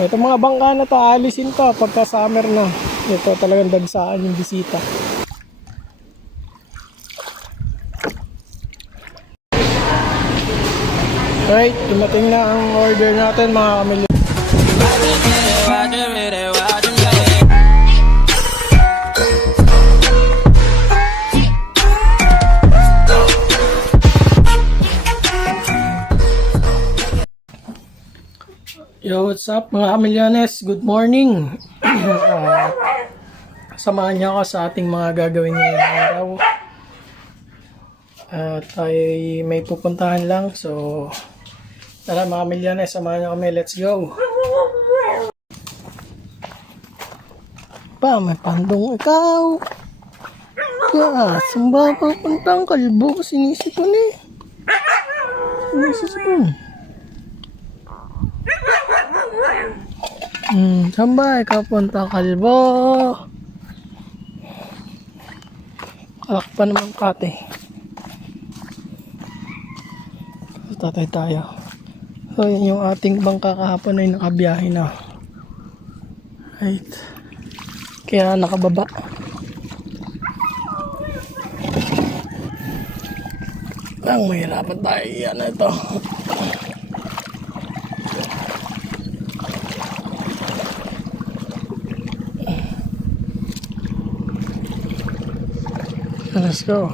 Ito mga bangka na to, alisin to pagka summer na. Ito talagang dagsaan yung bisita. Right, dumating na ang order natin mga kamilyo. Yo, what's up mga kamilyones? Good morning! Samahan niyo ako sa ating mga gagawin ngayong araw. Tayo may pupuntahan lang. So, tara mga kamilyones, samahan niyo kami. Let's go! Pa, may pandong ikaw! Saan ba papunta ang kalbo? Sinisipon eh. Sinisipon. Saan ba ikaw punta kalbo? Kalak pa naman kate. Tatay tayo. So yun yung ating bangka kahapon ay nakabiyahe na. Right. Kaya nakababa. Ang mahirapan tayo yan ito. Let's go.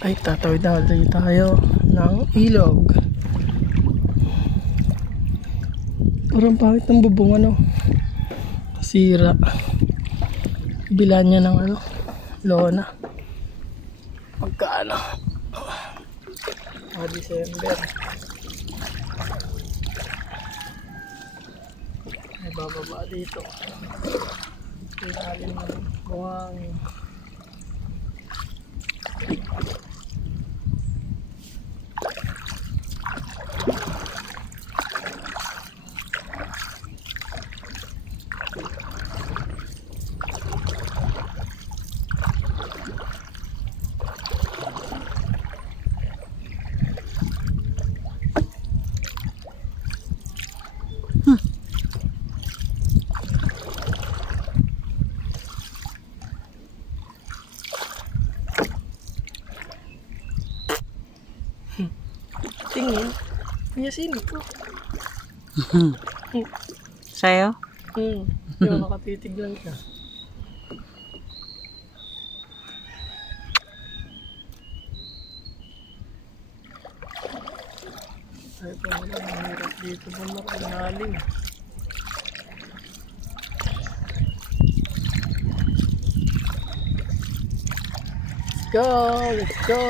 Ay, tatawid na ulit tayo ng ilog. Parang pangit ng bubong ano. Sira. Bilan niya ng ano, lona. Magkano? December. May bababa dito. Ilalim ng buhangin. Tingin. Yasin ito. Sa'yo? Yung nakatitig lang siya. Ay pa naman, mahirap dito po makalalim. Let's go! Let's go!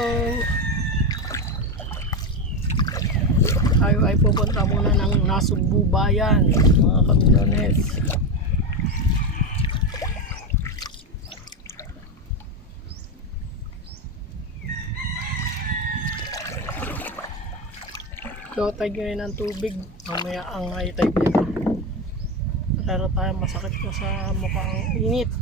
Tayo ay pupunta muna ng Nasugbu Bayan, mga kamilyones. Low tide ngayon ang tubig, mamaya ang high tide nito. Pero tayo masakit na sa mukha ang init.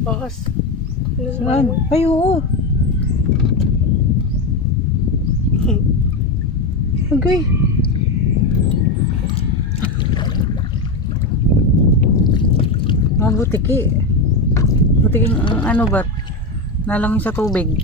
Bakas. Saan? Ay, oo. Okay. Mga butiki. Butiking ano ba? Nalangin sa tubig.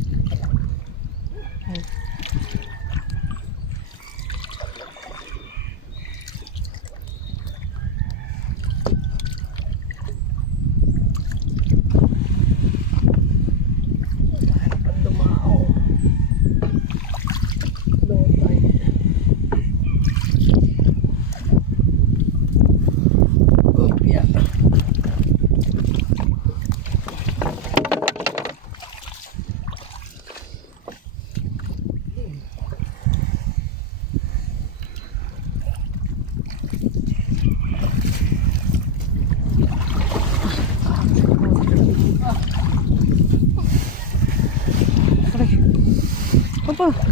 ka.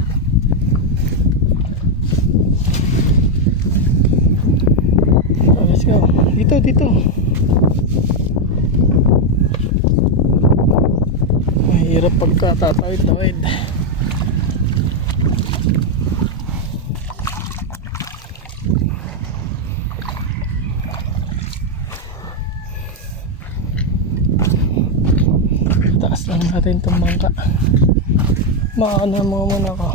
Oh, let's go. Dito, dito. Mahirap pagka tatawid-tawid. Taas lang natin itong bangka. Maano mga muna ko.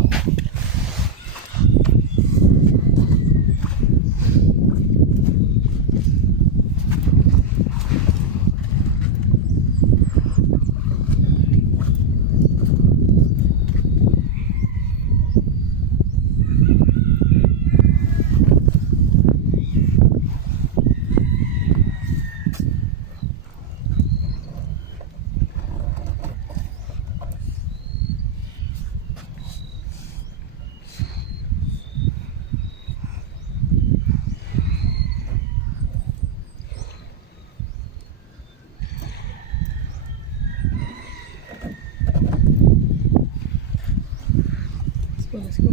Let's go.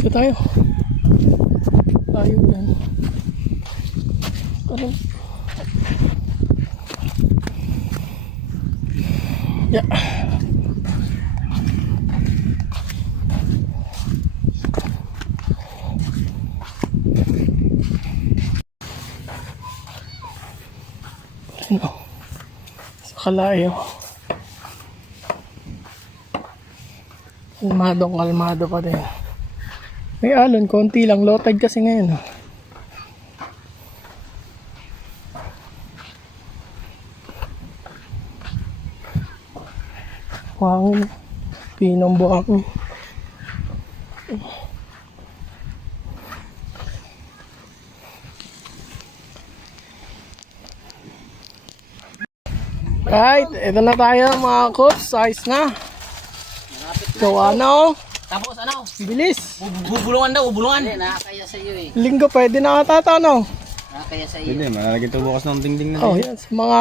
Ito tayo. Tayo yan. Parang... Yeah. Ano? Sa kalayo. Kalmado pa din. May alon, konti lang. Low tide kasi ngayon. Buhangin. Pinong buhangin. Right, ito na tayo mga coach. Size na. Gawa na oh. Tapos ano? Bilis. Bubulungan daw, bubulungan. Hindi, nakakaya sa iyo eh. Linggo pwede na ata no? Nakakaya sa iyo. Hindi, malagyan ito bukas ng dingding na. Oh, yan. Sa mga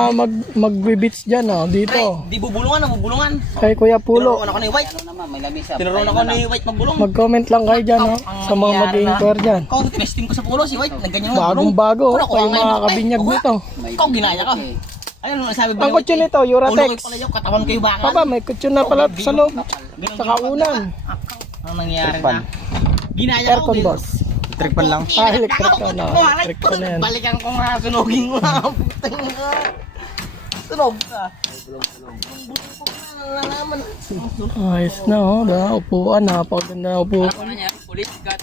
mag-beach dyan oh. Dito. Di bubulungan na, bubulungan. Kay Kuya Pulo. Tinuruan ako ni White. Ano naman, may lamisa. Tinuruan ako ni White magbulong. Mag-comment lang kayo dyan oh. Sa mga mag-inquire dyan. Ikaw, tinesting ko sa pulo si White. Nagganyan mo. Bagong-bago oh. Kayo mga kabinyag nito. Ikaw, ginaya ka. Ano nung sabi ba? Ang kutsyon nito, Ulo Uratex. pala yung katawan ko yung bakal. Papa, may kutsyon na pala sa loob. Sa kaunan. Ang nangyari na. Ginaya ko. Aircon boss. Trick pan lang. Ah, electric ka na. Electric ka na yan. Balikan ko nga, sunogin mo na. Sunog ka. Ayos na oh. Upuan. Napakaganda na upuan. Ano niya? Ulit, got.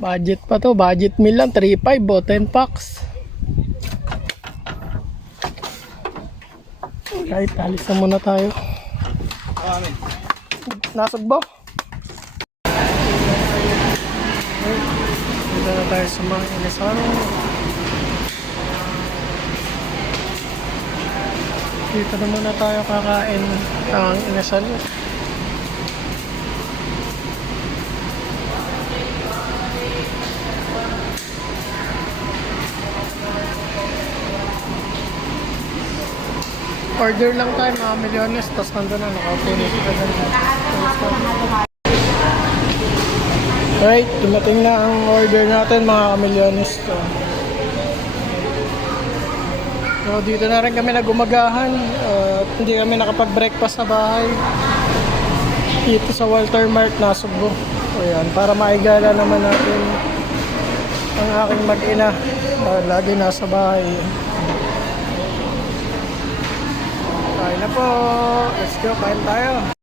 Budget pa to. Budget meal lang. 3.5 oh. 10 packs. Kahit alis na muna tayo. Nasugbo. Dito na tayo sa mga inisano. Dito na muna tayo kakain ang inasal. Order lang tayo mga milyones, tapos nandun na nakapunin kita ganun. Right, dumating na ang order natin mga milyones. So, dito na rin kami nagumagahan. Hindi kami nakapag-breakfast sa bahay. Dito sa Walter Mart, Nasugbo. Ayan, para maigala naman natin ang aking mag-ina. Lagi nasa bahay. Kain na po. Let's go, kain tayo.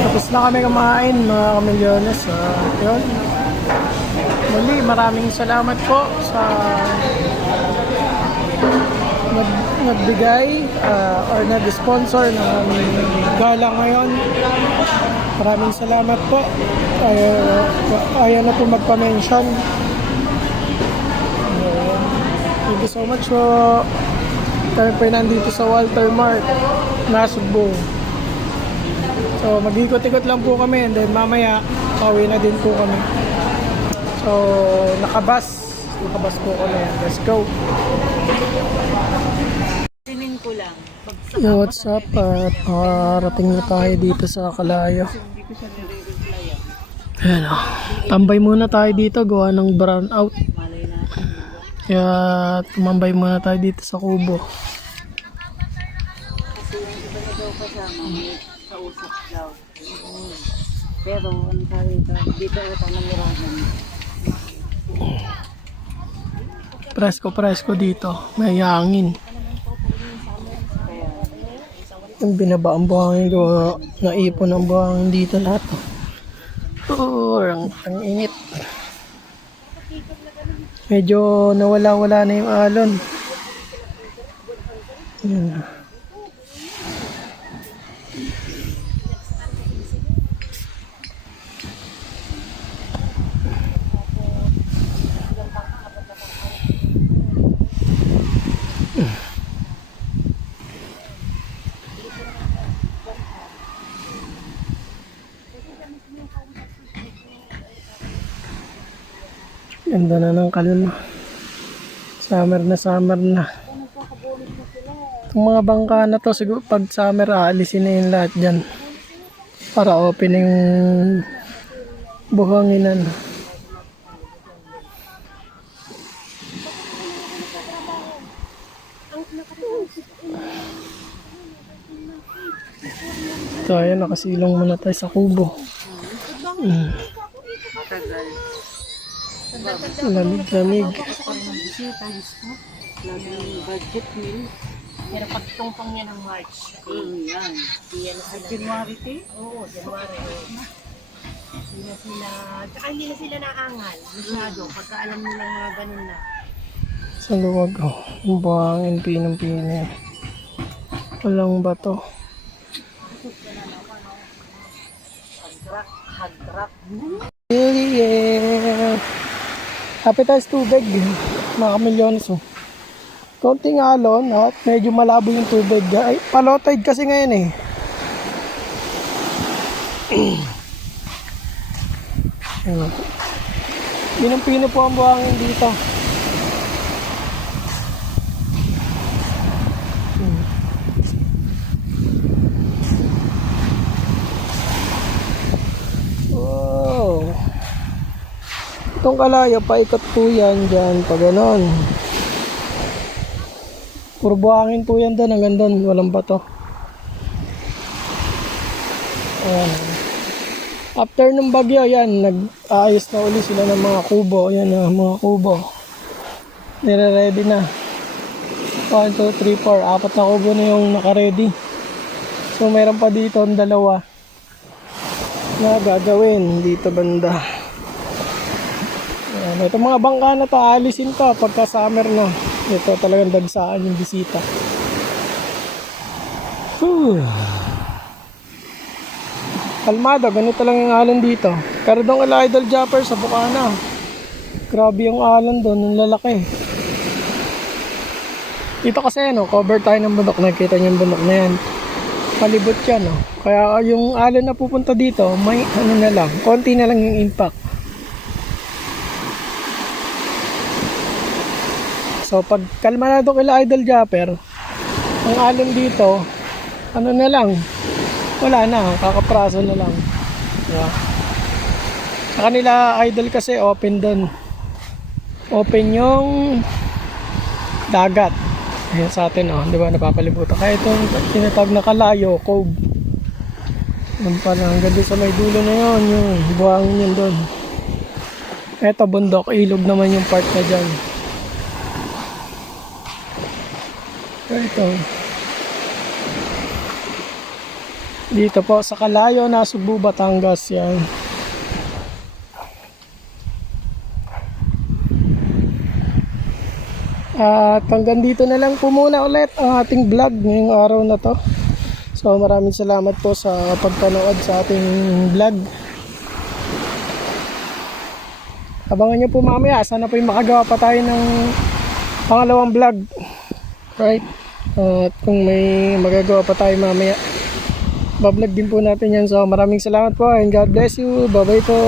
Tapos na kami kumain mga kamilyones. Yun. Muli, maraming salamat po sa nagbigay or nag-sponsor ng aming gala ngayon. Maraming salamat po. Ayaw na po magpa-mention. Thank you so much po. Kami po nandito sa Walter Mart, Nasugbo. So mag-ikot-ikot lang po kami and then mamaya pauwi na din po kami. So nakabas po kami. Let's go. Sinin ko lang. Yo, what's up? At rating na tayo dito sa Kalayo. Ayan o. Tambay muna tayo dito. Gawa ng brown out. Kaya tumambay muna tayo dito sa Kubo. Kasi yung iba na daw kasama, may kausap daw. Pero ano tayo dito ito namirahan. Presko dito. May hangin. Yung binaba ang buhangin ko. Naipon ang buhangin dito lahat. Ang init. Medyo nawala-wala na yung alon. Yun. Ganda na ng kalma. Summer na. Itong mga bangka na to, siguro pag summer aalisin na yung lahat dyan. Para open yung buhanginan. Ito, ayan, nakasilong muna tayo sa Kubo. Lamig. Budget meal. Pero pagtungtong niya ng March. Yan. January 10? Oo, January. Hindi na sila naangal. Masyado. Pagka alam nila mga ganun na. Sa luwag, yung buhangin, pinong-pino. Walang bato. Hagrak. Yeah. Kapit tayo sa tubig, mga kamilyones. Konting alon at medyo malabo yung tubig. Ay, low tide kasi ngayon eh. Pinong-pino po ang buhangin dito. Wow. Itong Kalayo, paikot po yan dyan, pa ganon. Puro buhangin po yan doon, hanggang doon, walang bato. Ayan. After ng bagyo, yan, nag-aayos na uli sila ng mga kubo. Ayan na, mga kubo. Nire-ready na. 1, 2, 3, 4. 4 na kubo na yung naka-ready. So, mayroon pa dito ang dalawa na gagawin dito banda. Ayan, ito mga bangka na to, alisin to pagka summer na. Ito talagang dagsaan yung bisita. Kalmado, ganito lang yung alon dito. Pero doon kala Idol Japper sa Bukana, grabe yung alon doon, yung lalaki. Dito kasi cover tayo ng bundok. Nakikita niyo yung bundok na yan. Palibot yan Kaya yung alon na pupunta dito, may na lang, konti na lang yung impact. So pag kalmado kila Idol Japper, ang alon dito, na lang, wala na, kakapraso na lang. Diba? Sa kanila Idol kasi open doon. Open yung dagat. Ayan sa atin di ba, napapalibutan. Kaya itong tinatawag na Kalayo, Cove. Doon pala, hanggang doon sa may dulo na yun, yung buhangin yun doon. Eto bundok, ilog naman yung part na dyan. Ito. Dito po sa Kalayo, Nasugbu, Batangas yan. At hanggang dito na lang po muna ulit ang ating vlog ngayong araw na to. So maraming salamat po sa pagpanood sa ating vlog. Abangan nyo po mamaya, sana po yung makagawa pa tayo ng pangalawang vlog. Right? At kung may magagawa pa tayo mamaya, bablog din po natin yan. So maraming salamat po and God bless you. Bye bye po.